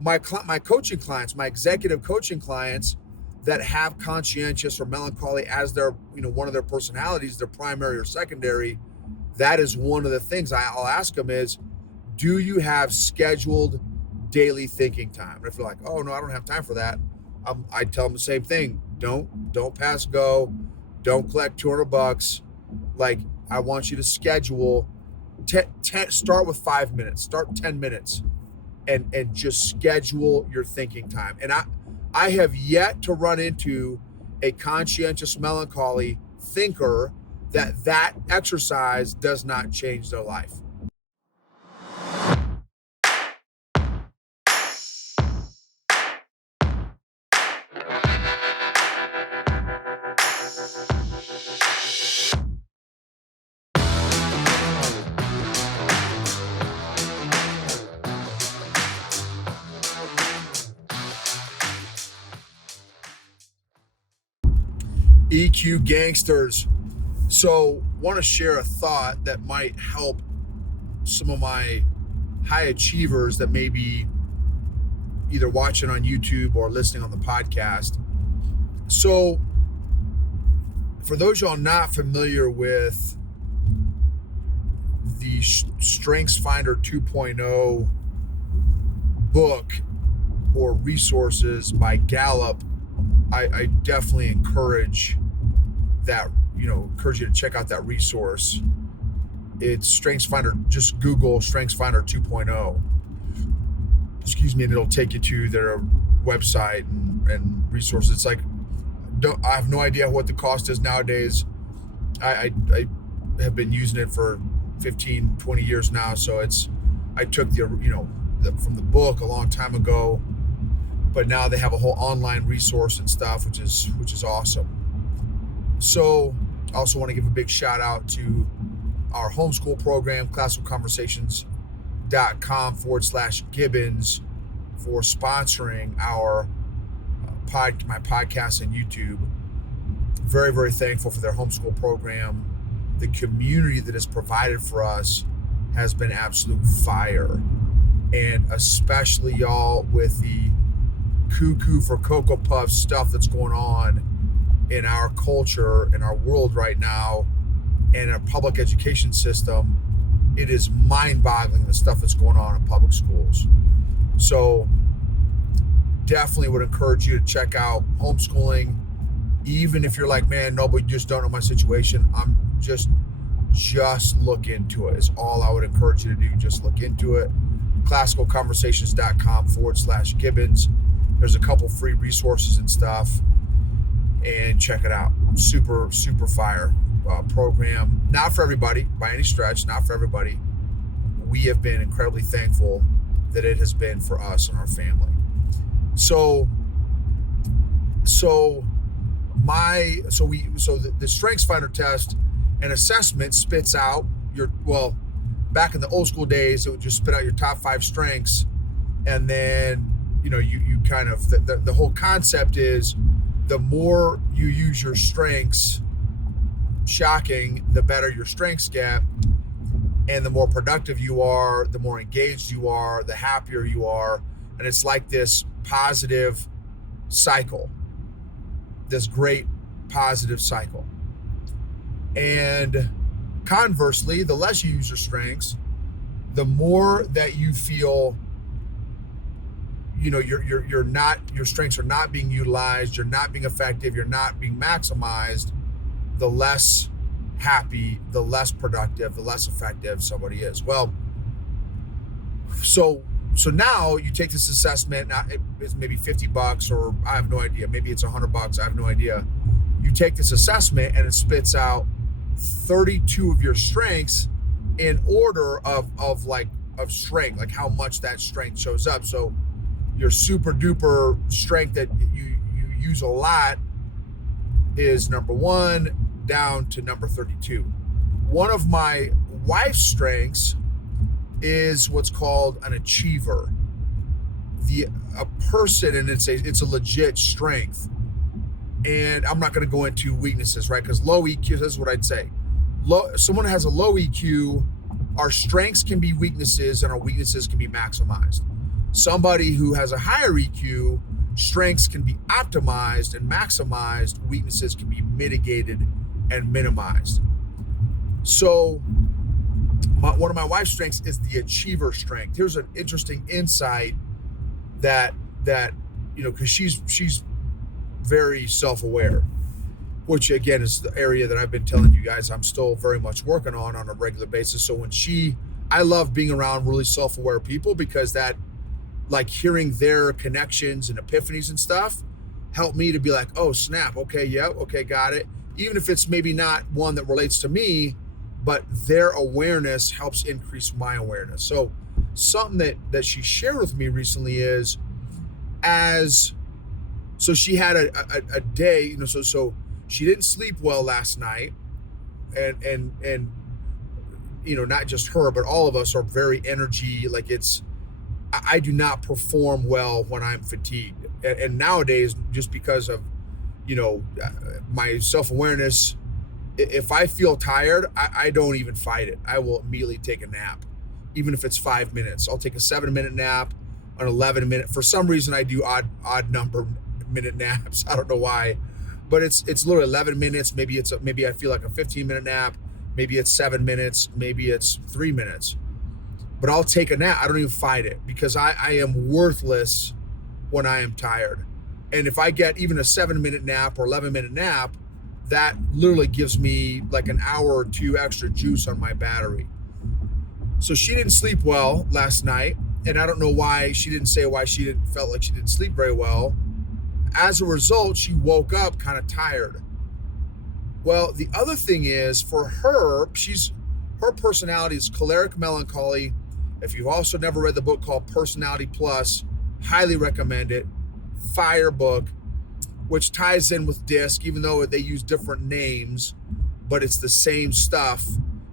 my coaching clients, my executive coaching clients that have conscientious or melancholy as their, one of their personalities, their primary or secondary, that is one of the things I'll ask them is, do you have scheduled daily thinking time? And if they're like, oh no, I don't have time for that, I tell them the same thing. Don't pass go. Don't collect $200. Like, I want you to schedule. Start with 5 minutes. Start 10 minutes, and just schedule your thinking time. And I have yet to run into a conscientious melancholy thinker that exercise does not change their life. EQ gangsters. So, want to share a thought that might help some of my high achievers that may be either watching on YouTube or listening on the podcast. So, for those y'all not familiar with the Strengths Finder 2.0 book or resources by Gallup, I definitely encourage you to check out that resource. It's Strengths Finder. Just Google Strengths Finder 2.0. Excuse me, and it'll take you to their website and resources. It's like, I have no idea what the cost is nowadays. I have been using it for 15, 20 years now. So I took from the book a long time ago, but now they have a whole online resource and stuff, which is awesome. So I also want to give a big shout out to our homeschool program, classicalconversations.com/Gibbons, for sponsoring our my podcast and YouTube. Very, very thankful for their homeschool program. The community that is provided for us has been absolute fire. And especially y'all with the cuckoo for Cocoa Puffs stuff that's going on in our culture, in our world right now, and our public education system, it is mind-boggling the stuff that's going on in public schools. So definitely would encourage you to check out homeschooling, even if you're like, man, nobody just don't know my situation. I'm just look into it is all I would encourage you to do. Just look into it. classicalconversations.com/Gibbons. There's a couple free resources and stuff, and check it out. Super, super fire program. Not for everybody by any stretch, not for everybody. We have been incredibly thankful that it has been for us and our family. So the Strengths Finder test and assessment spits out back in the old school days, it would just spit out your top 5 strengths. And then, you kind of, the whole concept is the more you use your strengths, shocking, the better your strengths get. And the more productive you are, the more engaged you are, the happier you are. And it's like this positive cycle, this great positive cycle. And conversely, the less you use your strengths, the more that you feel, your strengths are not being utilized, you're not being effective, you're not being maximized, the less happy, the less productive, the less effective somebody is. Well, so now you take this assessment. Now it's maybe $50, or I have no idea. Maybe it's $100. I have no idea. You take this assessment and it spits out 32 of your strengths in order of strength, like how much that strength shows up. So your super duper strength that you use a lot is number 1 down to number 32. One of my wife's strengths is what's called an achiever. A person, and it's a legit strength. And I'm not going to go into weaknesses, right? Because low EQ, this is what I'd say. Someone who has a low EQ, our strengths can be weaknesses and our weaknesses can be maximized. Somebody who has a higher EQ, strengths can be optimized and maximized, weaknesses can be mitigated and minimized. So one of my wife's strengths is the achiever strength. Here's an interesting insight that because she's very self-aware, which again is the area that I've been telling you guys I'm still very much working on a regular basis. So I love being around really self-aware people, because that, like, hearing their connections and epiphanies and stuff help me to be like, oh snap, okay, yep, okay, got it. Even if it's maybe not one that relates to me, but their awareness helps increase my awareness. So something that she shared with me recently is, so she had a day, so she didn't sleep well last night, and not just her, but all of us are very energy, like I do not perform well when I'm fatigued. And nowadays, just because of, my self-awareness, if I feel tired, I don't even fight it. I will immediately take a nap. Even if it's 5 minutes, I'll take a 7-minute nap, an 11-minute. For some reason, I do odd number minute naps. I don't know why, but it's literally 11 minutes. Maybe I feel like a 15-minute nap. Maybe it's 7 minutes. Maybe it's 3 minutes. But I'll take a nap. I don't even fight it, because I am worthless when I am tired. And if I get even a 7-minute nap or 11-minute nap, that literally gives me like an hour or two extra juice on my battery. So she didn't sleep well last night, and I don't know why. She didn't say why felt like she didn't sleep very well. As a result, she woke up kind of tired. Well, the other thing is, for her, her personality is choleric melancholy. If you've also never read the book called Personality Plus, highly recommend it. Fire book, which ties in with DISC, even though they use different names, but it's the same stuff,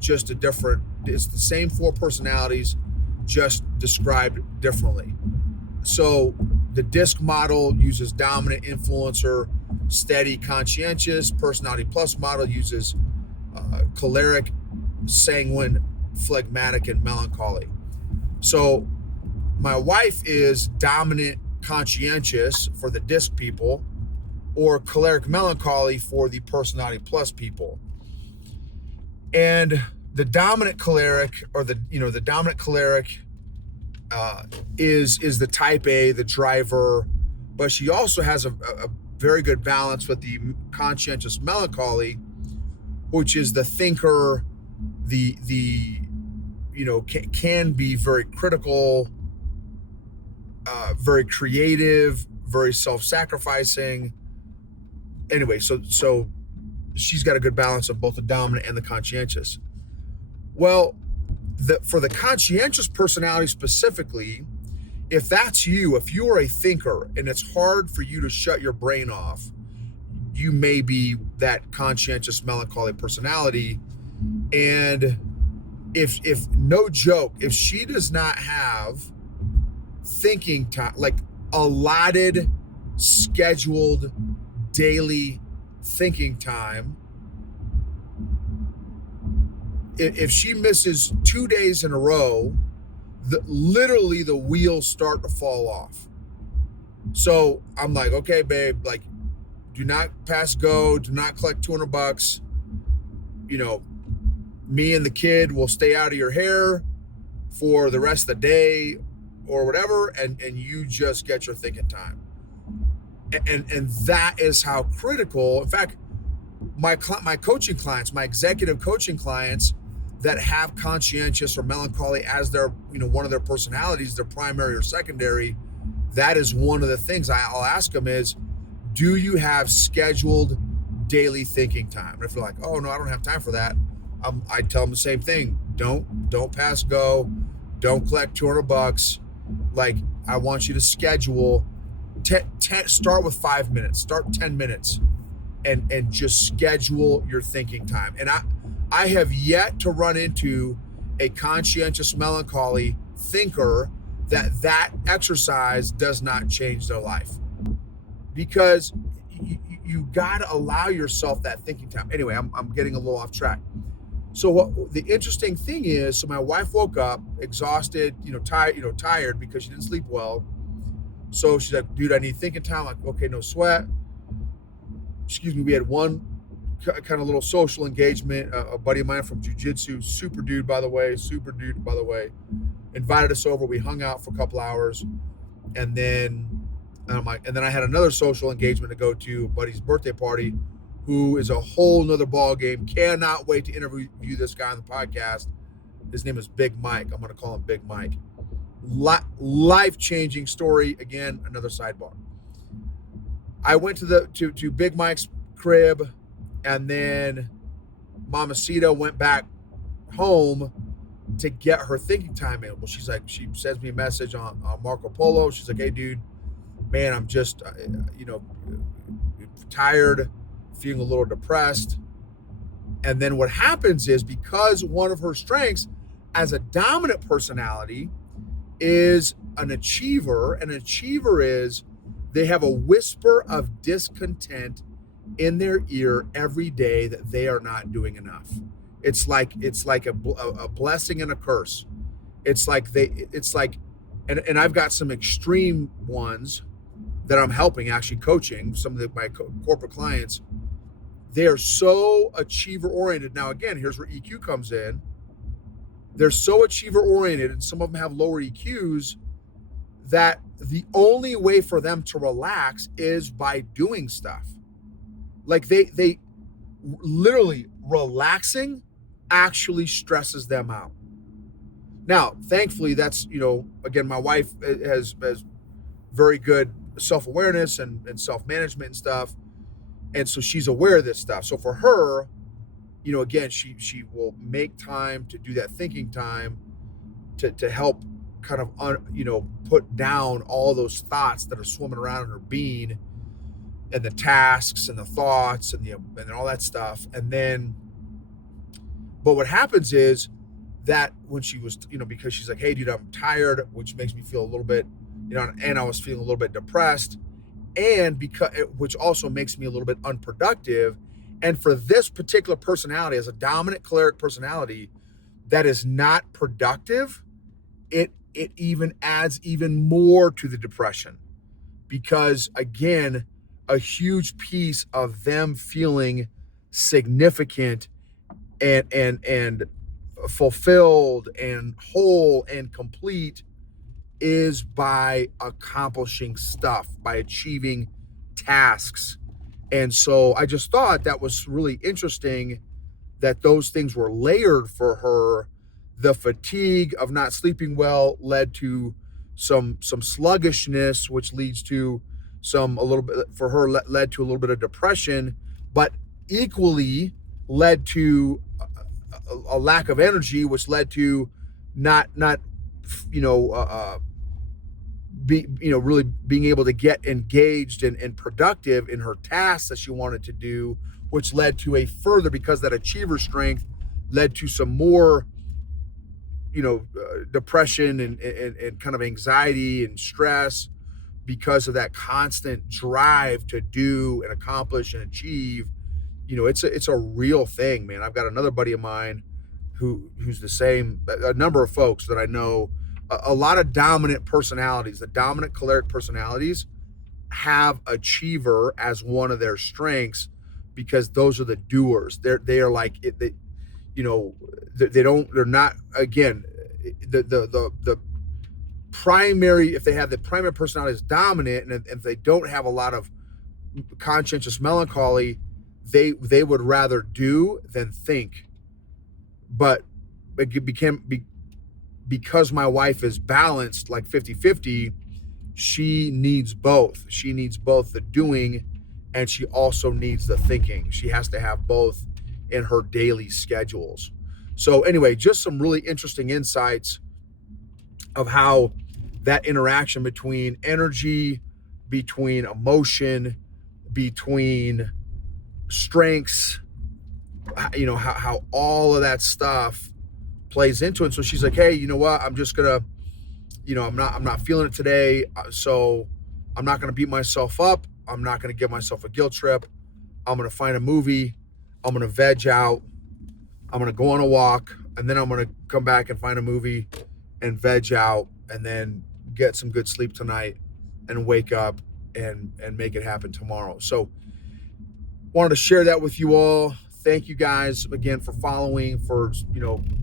it's the same 4 personalities, just described differently. So the DISC model uses dominant, influencer, steady, conscientious. Personality Plus model uses choleric, sanguine, phlegmatic, and melancholy. So my wife is dominant, conscientious for the DISC people, or choleric melancholy for the Personality Plus people. And the dominant choleric, or the dominant choleric is the type A, the driver, but she also has a very good balance with the conscientious melancholy, which is the thinker, can be very critical, very creative, very self-sacrificing. Anyway, so she's got a good balance of both the dominant and the conscientious. Well, for the conscientious personality specifically, if that's you, if you are a thinker and it's hard for you to shut your brain off, you may be that conscientious melancholy personality. And if no joke, if she does not have thinking time, like allotted, scheduled, daily thinking time, if she misses 2 days in a row, literally the wheels start to fall off. So I'm like, okay, babe, like, do not pass go, do not collect $200. Me and the kid will stay out of your hair for the rest of the day or whatever, and you just get your thinking time. And that is how critical. In fact, my coaching clients, my executive coaching clients that have conscientious or melancholy as their, one of their personalities, their primary or secondary, that is one of the things I'll ask them is, do you have scheduled daily thinking time? And if they're like, oh no, I don't have time for that, I tell them the same thing. Don't pass go. Don't collect $200. Like, I want you to schedule. Start with 5 minutes. Start 10 minutes, and just schedule your thinking time. And I have yet to run into a conscientious melancholy thinker that exercise does not change their life, because you got to allow yourself that thinking time. Anyway, I'm getting a little off track. So what the interesting thing is, so my wife woke up exhausted, tired because she didn't sleep well. So she's like, dude, I need thinking time. I'm like, okay, no sweat. Excuse me. We had one kind of little social engagement. A buddy of mine from jujitsu, super dude, by the way, invited us over. We hung out for a couple hours, and then I had another social engagement to go to, a buddy's birthday party, who is a whole nother ball game. Cannot wait to interview this guy on the podcast. His name is Big Mike. I'm going to call him Big Mike. Life-changing story. Again, another sidebar. I went to Big Mike's crib, and then Mamacita went back home to get her thinking time in. Well, she sends me a message on Marco Polo. She's like, hey, dude, man, I'm just, tired, feeling a little depressed. And then what happens is, because one of her strengths as a dominant personality is an achiever, is they have a whisper of discontent in their ear every day that they are not doing enough. It's like a blessing and a curse. And I've got some extreme ones that I'm helping, actually coaching some of my corporate clients. They are so achiever oriented. Now, again, here's where EQ comes in. They're so achiever oriented, and some of them have lower EQs, that the only way for them to relax is by doing stuff. Like they literally, relaxing actually stresses them out. Now, thankfully, that's, again, my wife has very good self-awareness and self-management and stuff. And so she's aware of this stuff. So for her, again, she will make time to do that thinking time to help kind of, put down all those thoughts that are swimming around in her being, and the tasks and the thoughts and all that stuff. And then, but what happens is that when she was, because she's like, hey, dude, I'm tired, which makes me feel a little bit, and I was feeling a little bit depressed, and which also makes me a little bit unproductive. And for this particular personality, as a dominant choleric personality that is not productive, it even adds even more to the depression, because, again, a huge piece of them feeling significant and fulfilled and whole and complete is by accomplishing stuff, by achieving tasks. And so I just thought that was really interesting that those things were layered for her. The fatigue of not sleeping well led to some sluggishness, which leads to led to a little bit of depression, but equally led to a lack of energy, which led to not really being able to get engaged and productive in her tasks that she wanted to do, which led to because that achiever strength led to some more depression and kind of anxiety and stress, because of that constant drive to do and accomplish and achieve. It's a real thing, man. I've got another buddy of mine who's the same. A number of folks that I know, a lot of dominant personalities, the dominant choleric personalities, have achiever as one of their strengths, because those are the doers. They're like it. They're not, again, the primary, if they have the primary personality is dominant, and if they don't have a lot of conscientious melancholy, they would rather do than think. But because my wife is balanced, like 50-50, she needs both. She needs both the doing, and she also needs the thinking. She has to have both in her daily schedules. So anyway, just some really interesting insights of how that interaction between energy, between emotion, between strengths, how all of that stuff plays into it. So she's like, hey, you know what? I'm just gonna, I'm not feeling it today. So I'm not gonna beat myself up. I'm not gonna give myself a guilt trip. I'm gonna find a movie. I'm gonna veg out. I'm going to go on a walk, and then I'm going to come back and find a movie and veg out, and then get some good sleep tonight and wake up and make it happen tomorrow. So wanted to share that with you all. Thank you guys again for following,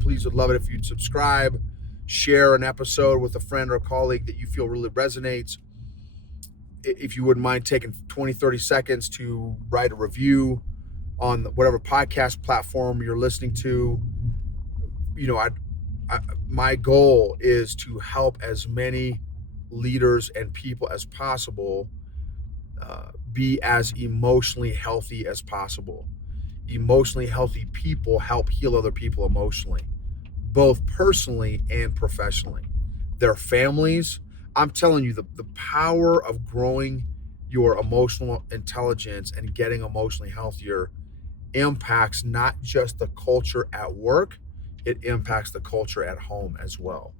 please would love it if you'd subscribe, share an episode with a friend or a colleague that you feel really resonates. If you wouldn't mind taking 20, 30 seconds to write a review on whatever podcast platform you're listening to. My goal is to help as many leaders and people as possible be as emotionally healthy as possible. Emotionally healthy people help heal other people emotionally, both personally and professionally. Their families, I'm telling you, the power of growing your emotional intelligence and getting emotionally healthier impacts not just the culture at work, it impacts the culture at home as well.